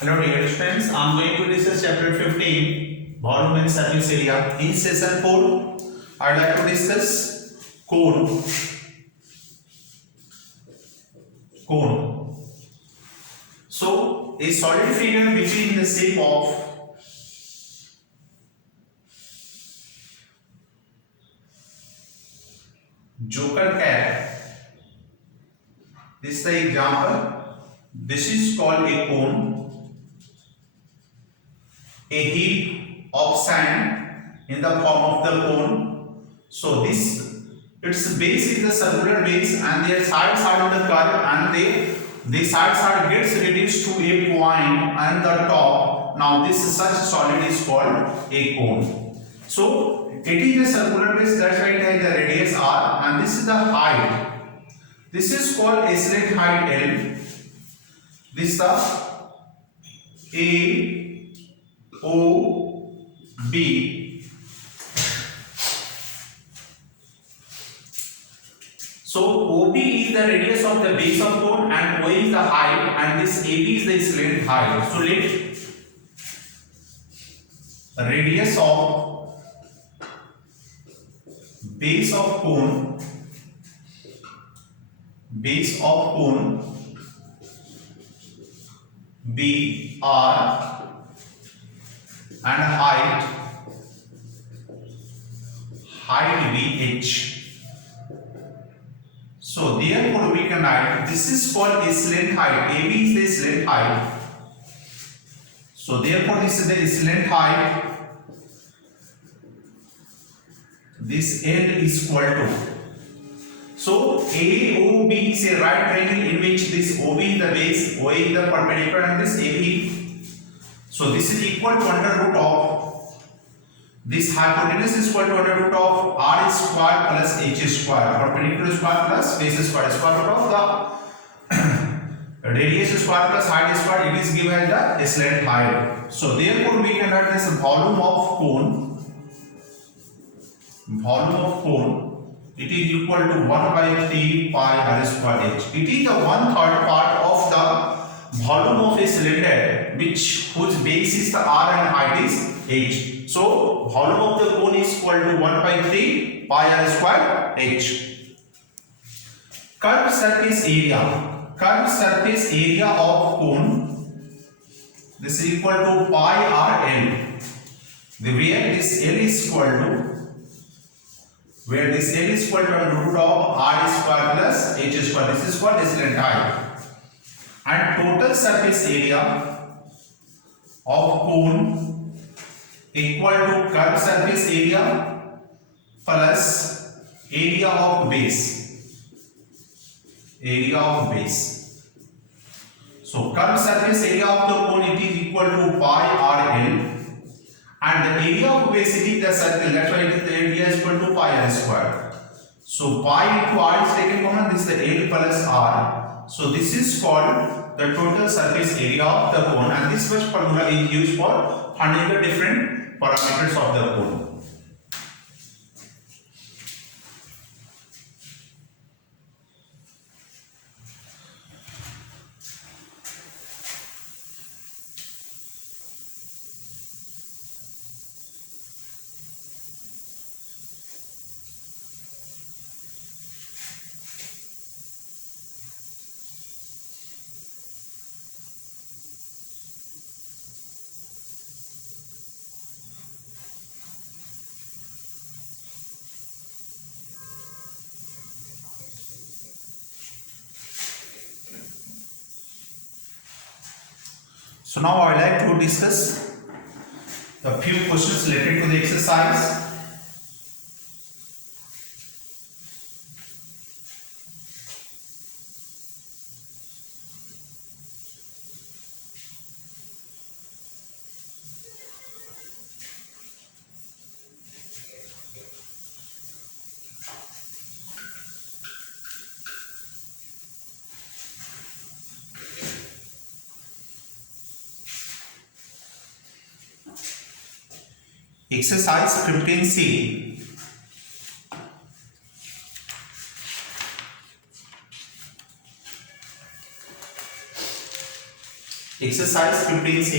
Hello dear friends, I am going to discuss chapter 15, volume and surface area. In session 4, I would like to discuss cone. Cone. So, a solid figure which is in the shape of joker cap. This is the example. This is called a cone. A heap of sand in the form of the cone. So its base is the circular base and their sides are on the curve and the sides are gets reduced to a point and the top. Now this such solid is called a cone. So it is a circular base, that's why it has the radius r, and this is the height. This is called a slit height L. This is the A O B. So OB is the radius of the base of cone and OA is the height and this AB is the slit height. So let radius of base of cone B R and height be h. So therefore we can write this is called a slit height. AB is the slit height. So therefore this is the slit height. This L is equal to. So AOB is a right triangle in which this OB is the base, OA is the perpendicular and this AB. So this is equal to under root of this hypotenuse is equal to under root of r square plus h square, perpendicular square plus base square, square root of the radius square plus height square. It is given as the slit height. So therefore we can write this volume of cone. It is equal to 1 by 3 pi r square h. It is the 1/3 part of the volume of a cylinder whose base is the r and height is h. So volume of the cone is equal to 1 by 3 pi r square h. Curved surface area of cone, this is equal to pi r l. Where this L is equal to root of r square plus h square. This is called slit height. And total surface area of cone equal to curved surface area plus area of base. So curved surface area of the cone, it is equal to pi r l, and the area of base, it is the circle, that's why the area is equal to pi r square. So pi into r is taken common, this is the L plus r. So this is called the total surface area of the cone, and this much formula is used for finding the different parameters of the cone. So now I would like to discuss a few questions related to the exercise. Exercise 15C. Exercise 15C.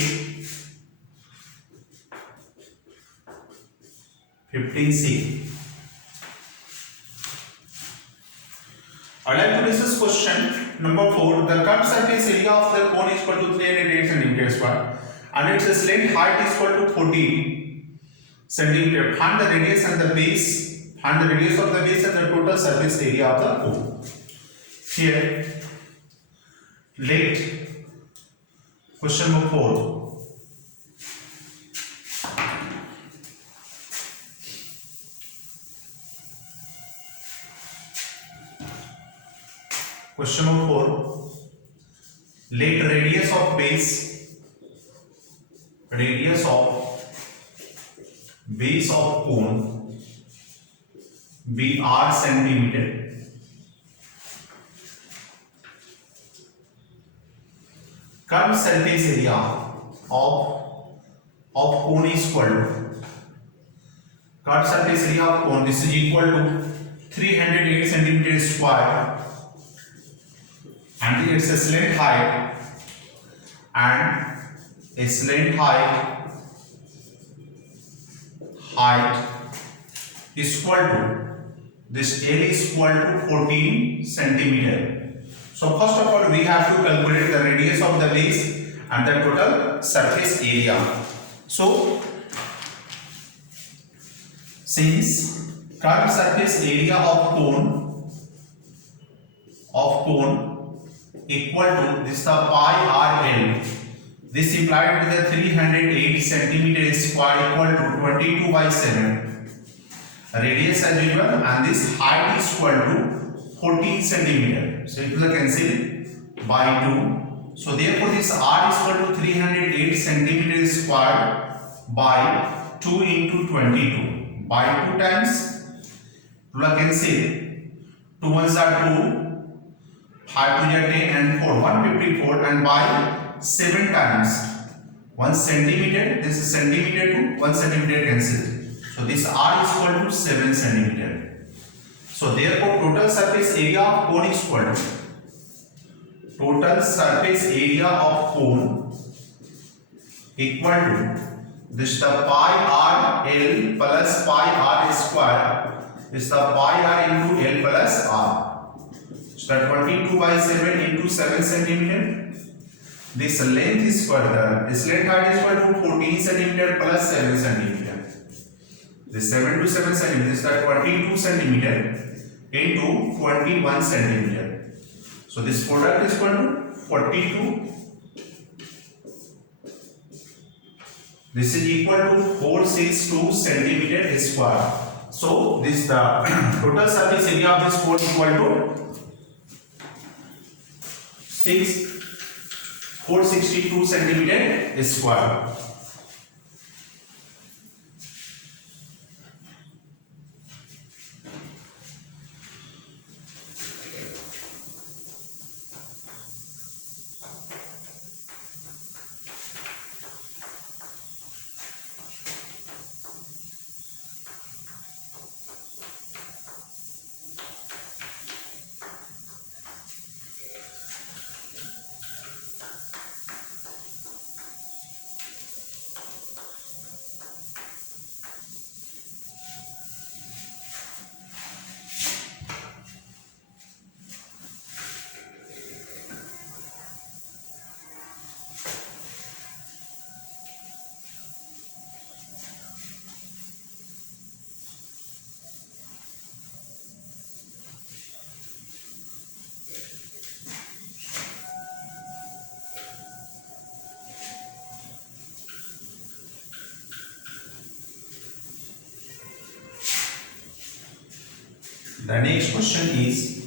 15C. I'd like to discuss question number 4. The curved surface area of the cone is equal to 308 cm square and its length height is equal to 40 cm. Find the radius and the base, find the radius of the base and the total surface area of the cone. Here, let question number 4. Question number 4. Let radius of base of cone be r centimeter. Curved surface area of cone is equal to, curved surface area of cone, this is equal to 308 centimeter square and its slant height is equal to, this area is equal to 14 centimeter. So first of all we have to calculate the radius of the base and the total surface area. So since curved surface area of cone equal to this the pi RL, this implied the 308 centimeter square equal to 22/7 radius as usual, and this height is equal to 14 centimeter. So it will cancel by 2. So therefore this R is equal to 308 centimeter square by 2 into 22. By 2 times it will cancel. 2 ones are 2, 5 2 are 10 and 4, 154, and by 7 times 1 centimeter, this is centimeter to 1 centimeter cancel. So this R is equal to 7 centimeter. So therefore total surface area of cone is equal to, total surface area of cone equal to this the pi r L plus pi r square is the pi r into L plus r. So that 22/7 into 7 centimeter. This length is further, this length height is equal to 14 centimeter plus 7 centimeter. This 7 to 7 centimeter, this is 22 centimeter into 21 centimeter. So this product is equal to 42. This is equal to 462 centimeter square. So this the total surface area of this cone equal to 462 centimeter square. The next question is,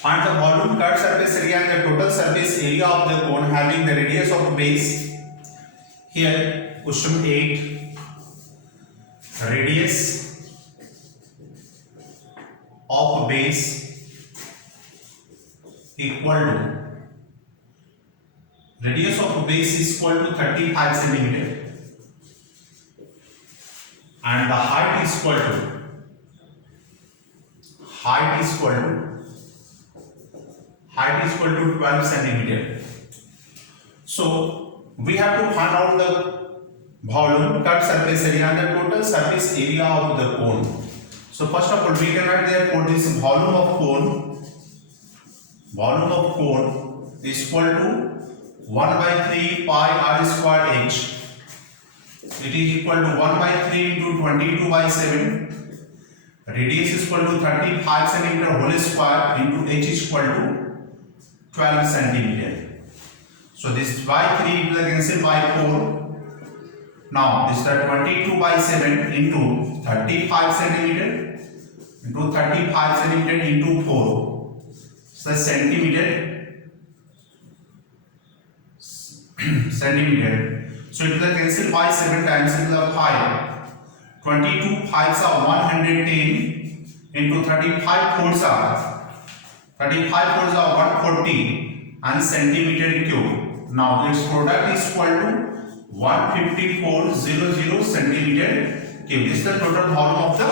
find the volume, curved surface area and the total surface area of the cone having the radius of base. Here question 8, radius of base equal to, radius of base is equal to 35 centimeter and the height is equal to, height is equal to 12 centimeter. So we have to find out the volume, cut surface area and the total surface area of the cone. So first of all we can write therefore this volume of cone is equal to 1 by 3 pi r square h. It is equal to 1 by 3 into 22 by 7. Radius is equal to 35 centimeter whole square into h is equal to 12 centimeter. So this by 3 will cancel by 4. Now this is 22 by 7 into 35 centimeter into 35 centimeter into 4. So centimeter. So it will cancel by 7 times, it will 5. 22 5s are 110 into 35 4s are 140 and centimeter cube. Now its product is equal to 15400 centimeter cube. This is the total volume of the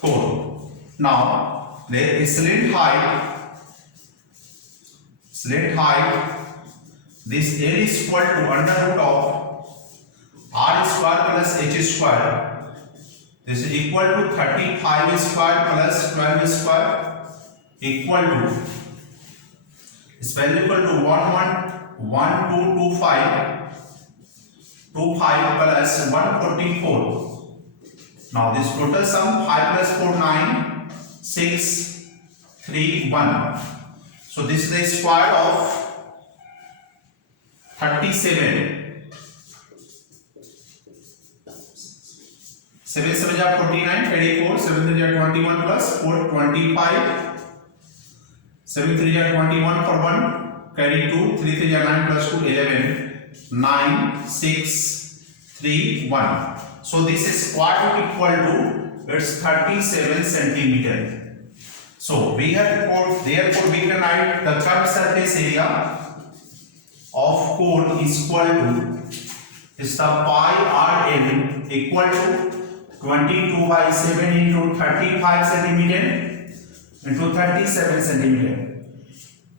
cone. Now the slit height, this L is equal to under root of r square plus h square. This is equal to 35 square plus 12 square equal to, is value equal to 1225 plus 144. Now this total sum 5 plus 4 9 6 3 1. So this is the square of 37. 7 7 is 49, 24, 7 3 is 21 plus 4 25, 7 3 is 21 for 1, carry 2, 3 3 is 9 plus 2 11, 9 6 3 1. So this is square root equal to it's 37 centimeter. So we have got, therefore we can write the curved surface area of cone is equal to, is the pi rn equal to 22 by 7 into 35 centimeter into 37 centimeter.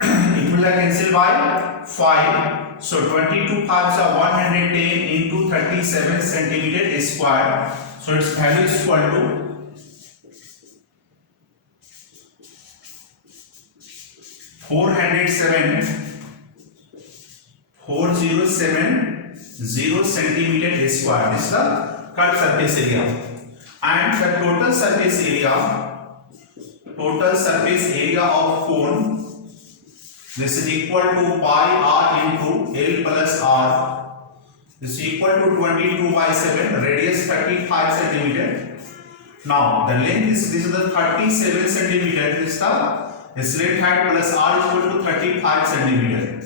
It will cancel by 5. So 22 5s are 110 into 37 centimeter square. So its value is equal to 4070 centimeter square. This is the curved surface area. And the total surface area of cone, this is equal to pi r into L plus r. This is equal to 22 by 7, radius 35 centimeter. Now the length is, this is the 37 centimeter. This is the slit height plus r is equal to 35 centimeter.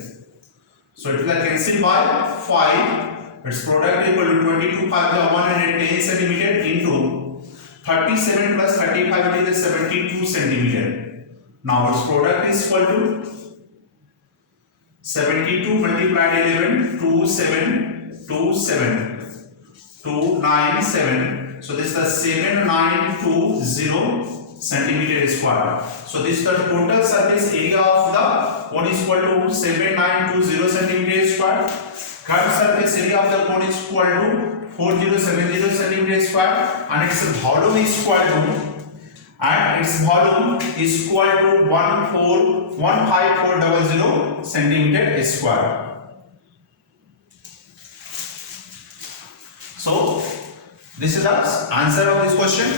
So it will cancel by 5. Its product equal to 22 5 110 centimeter into 37 plus 35 is 72 centimeter. Now its product is equal to 72 multiplied 11 297. So this is the 7920 centimeter square. So this is the total surface area of the cone is equal to 7920 centimeter square. Curved surface area of the cone is equal to 4070 centimeter square, and its volume is equal to 15400 centimeter square. So this is the answer of this question.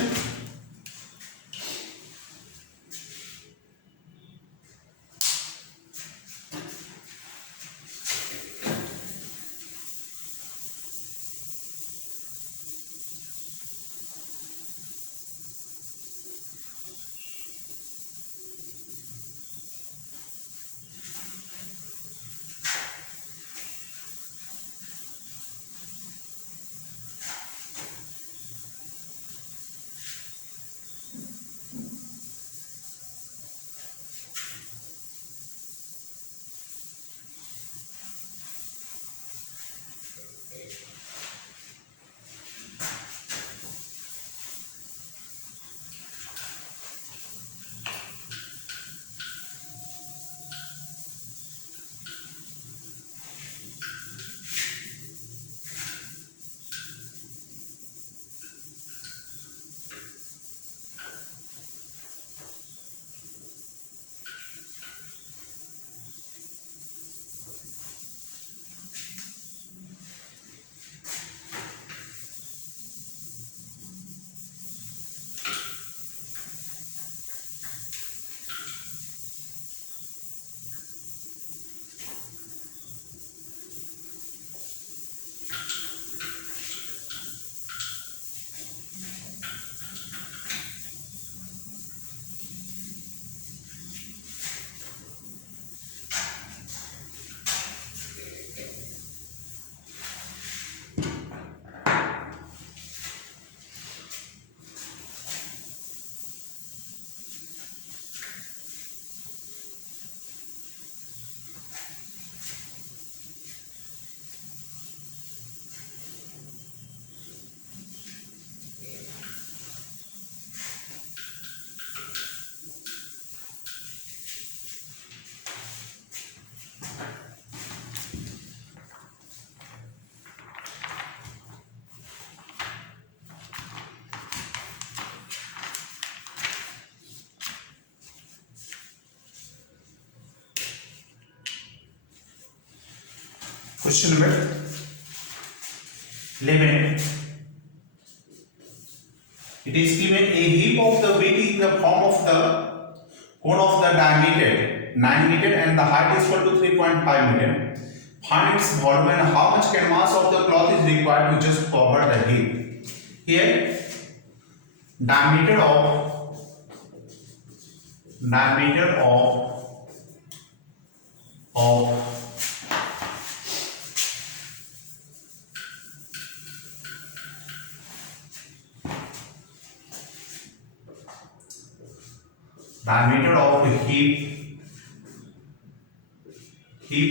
Question number 11. It is given a heap of the weight in the form of the cone of the diameter 9 meter and the height is equal to 3.5 meter. Find its volume and how much mass of the cloth is required to just cover the heap. Here, diameter of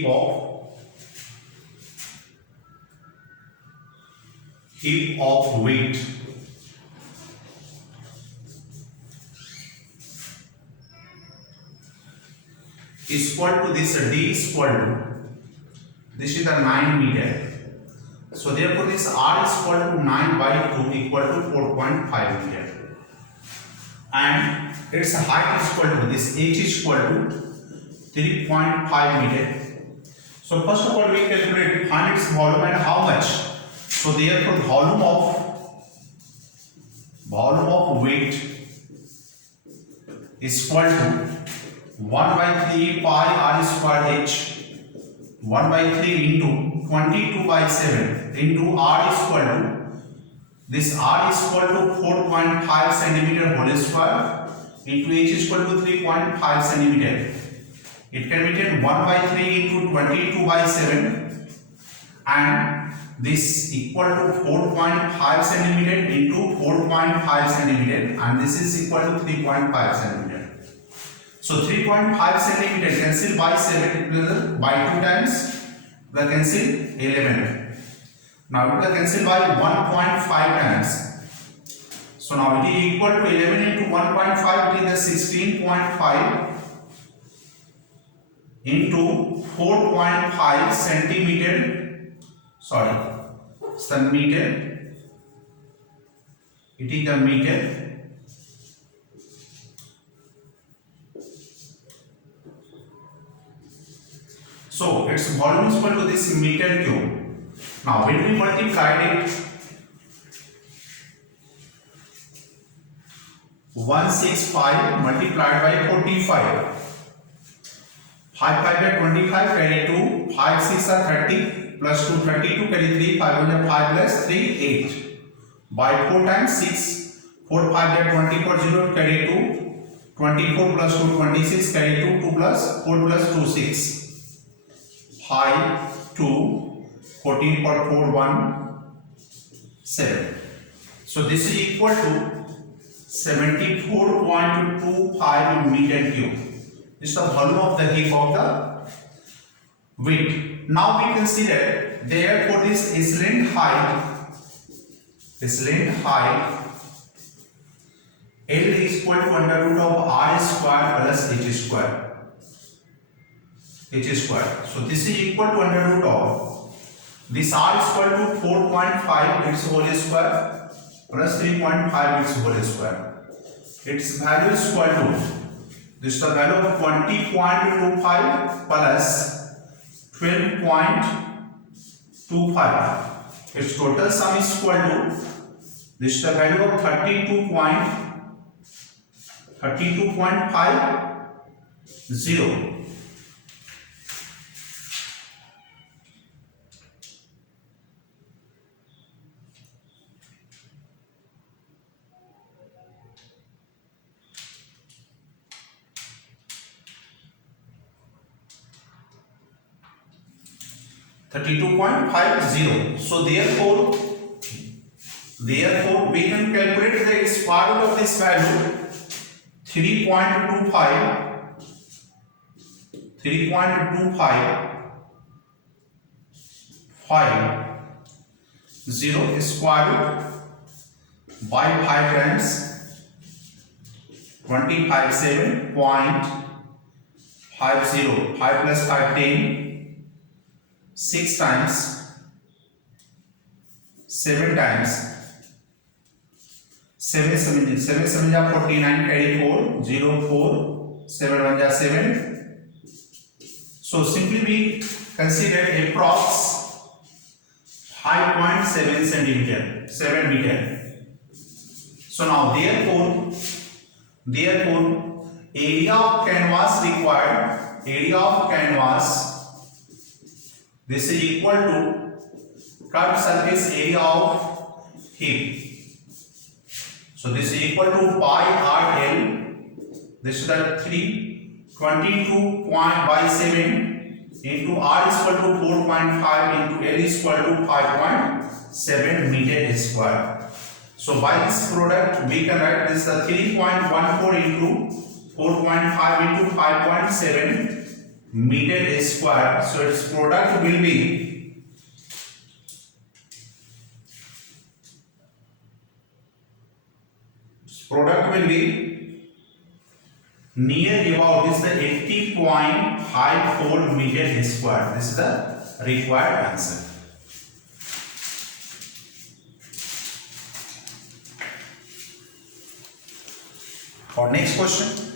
a heap of weight is equal to this D is equal to, this is the 9 meter. So therefore this R is equal to 9 by 2 equal to 4.5 meter. And its height is equal to, this H is equal to 3.5 meter. So first of all we calculate, find its volume and how much. So therefore volume of weight is equal to 1 by 3 pi R square H, 1 by 3 into 22 by 7 into R is equal to, this R is equal to 4.5 centimeter whole square into H is equal to 3.5 centimeter. It can be written 1 by 3 into 22 by 7 and this equal to 4.5 centimeter into 4.5 centimeter and this is equal to 3.5 centimeter. So 3.5 centimeter cancel by 7 by 2 times, the cancel 11. Now it will cancel by 1.5 times. So now it is equal to 11 into 1.5, it is 16.5 into 4.5 centimeter, sorry, it's the meter, it is the meter. So its volume is equal to this meter cube. Now when we multiply it, 165 multiplied by 45. 5 5 by 25 carry 2, 5 6 are 30 plus 2 32 carry 3, 5 1 5 plus 3 8 by 4 times 6, 4 5 by 24 0 carry 2, 24 plus 2 26 carry 2, 2 plus 4 plus 2 6, 5 2 14 for 4 1 7. So this is equal to 74.25 meter cube. This is the volume of the heap of the weight. Now we consider therefore this incident height L is equal to under root of R square plus H square. So this is equal to under root of this R is equal to 4.5 its whole square plus 3.5 its whole square. Its value is equal to, this is the value of 20.25 plus 12.25. Its total sum is equal to, this is the value of 32.50. 32.50. So therefore we can calculate the square root of this value 3.25 square root by 5 times 25 7.50, 5 plus 5 10, 6 times 7 times 7 7 7 ja 49 carry 4 0 4 7 1 ja 7. So simply we consider approx 5.7 centimeter, 7 meter. So now therefore area of canvas required, area of canvas, this is equal to curved surface area of hip. So this is equal to pi RL. This is the 322.7 into R is equal to 4.5 into L is equal to 5.7 meter square. So by this product we can write this the 3.14 into 4.5 into 5.7 meter square. So its product will be near about this the 80.54 meter square. This is the required answer. For next question,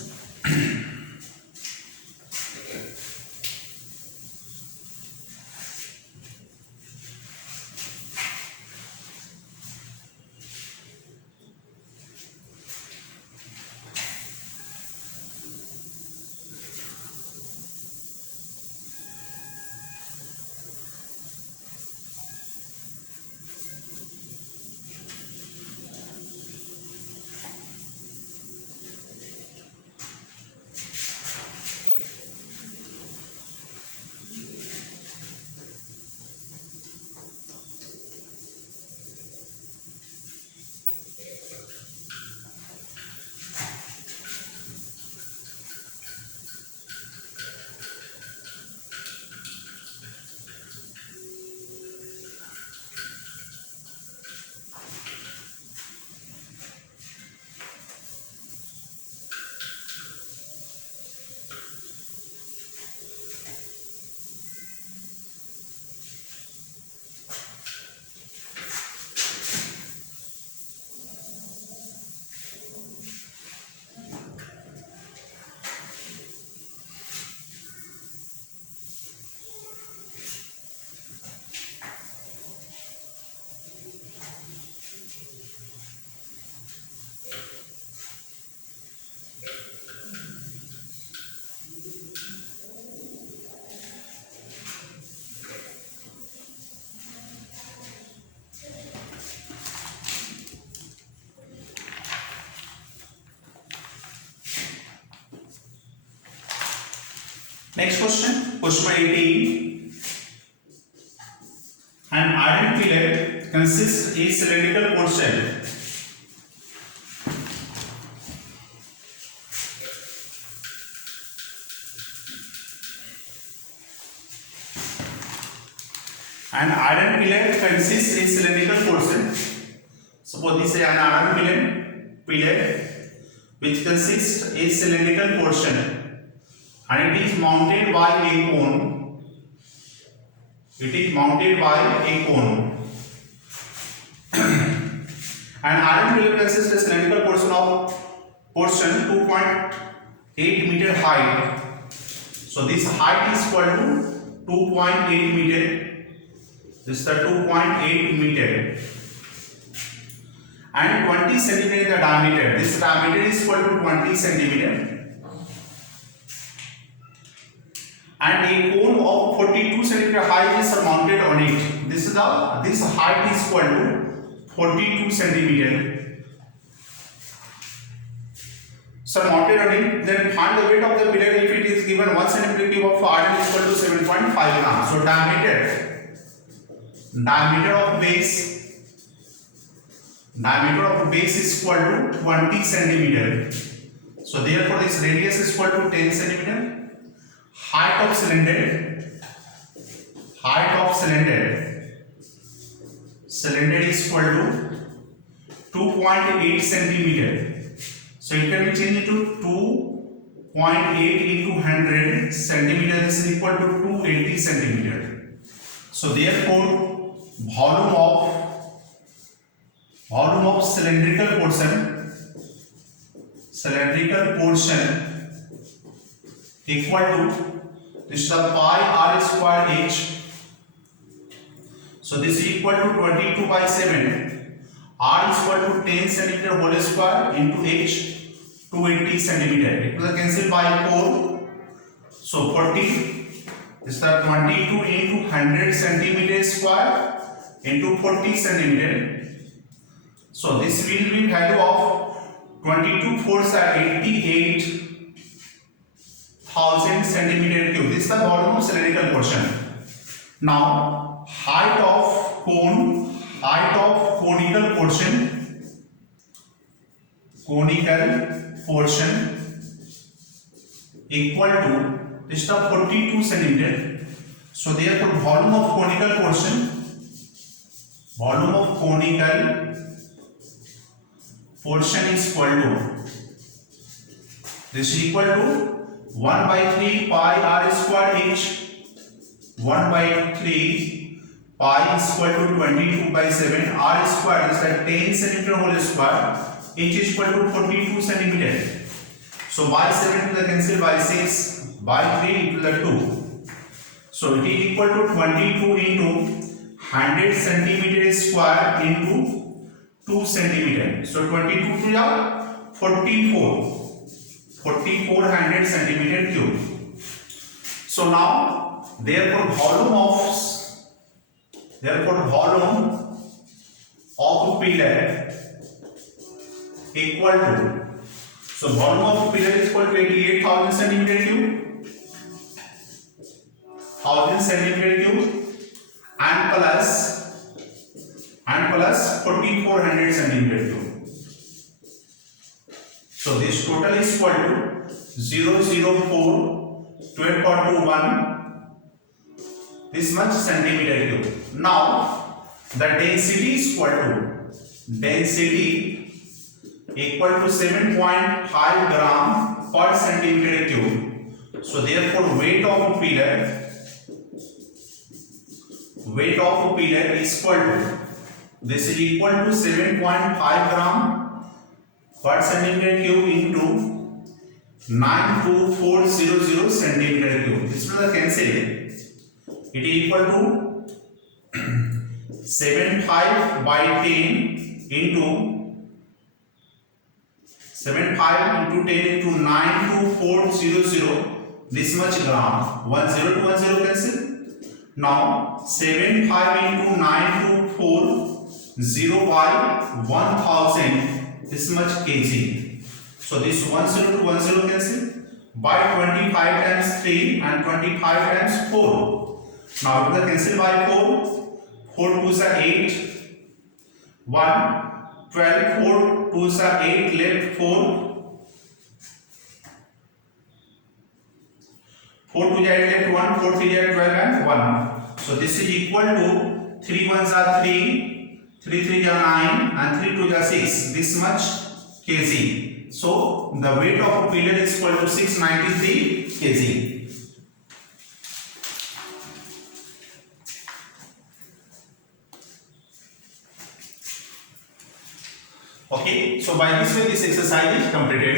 question 18. An iron fillet consists a cylindrical portion Suppose this is an iron fillet which consists a cylindrical portion and it is mounted by a cone. It is mounted by a cone. An iron fillet consists a cylindrical portion 2.8 meter height. So this height is equal to 2.8 meter. This is the 2.8 meter. And 20 centimeter the diameter. This diameter is equal to 20 centimeter. And a cone of 42 centimeter height is mounted on it. This height is equal to 42 centimeter. So mounted on it. Then find the weight of the pillar if it is given 1 centimeter cube of iron is equal to 7.5 grams. So diameter of base is equal to 20 centimeter. So therefore this radius is equal to 10 centimeter. Height of cylinder is equal to 2.8 centimeter. So it can be changed into 2.8 into 100 centimeter. This is equal to 280 centimeter. So therefore volume of cylindrical portion equal to this is the pi r square h. So this is equal to 22 by 7. R is equal to 10 centimeter whole square into H 280 centimeter. It will cancel by 4. So 40. This is 22 into 100 centimeter square into 40 centimeter. So this will be value of 22 4s are 88,000 centimeter cube. This is the volume of cylindrical portion. Now height of conical portion equal to this is the 42 centimeter. So therefore volume of conical portion is equal to this is equal to 1 by 3 pi r square h. 1 by 3 pi is equal to 22 by 7 r square is like 10 centimeter whole square, h is equal to 42 centimeter. So by 7 to the cancel by 6, by 3 to the 2. So it is equal to 22 into 100 centimeter square into 2 centimeter. So 22 to the 4400 centimeter cube. So now therefore volume of pillar equal to, so volume of pillar is equal to 88,000 centimeter cube, 1000 centimeter cube and plus 4400 centimeter cube. So this total is equal to 004 12 power to 1 this much centimeter cube. Now the density is equal to 7.5 gram per centimeter cube. So therefore weight of a pillar is equal to this is equal to 7.5 gram per centimeter cube into 92400 centimeter cube. This will cancel. It is equal to 75 by 10 into 75 into 10 into 92400 this much gram. 10 to 10 cancel. Now 75 into 924 by 1000 this much kg. So this 10 to 10 cancel by 25 times 3 and 25 times 4. Now it will cancel by 4. 4 2s are 8. 1 12 4 2s are 8 left 4. 4 2 8 left 1 4 3 are 12 and 1. So this is equal to 3 1s are 3 3 3 are 9 and 3 2 are 6 this much kg. So the weight of a pillar is equal to 693 kg. Okay, so by this way this exercise is completed.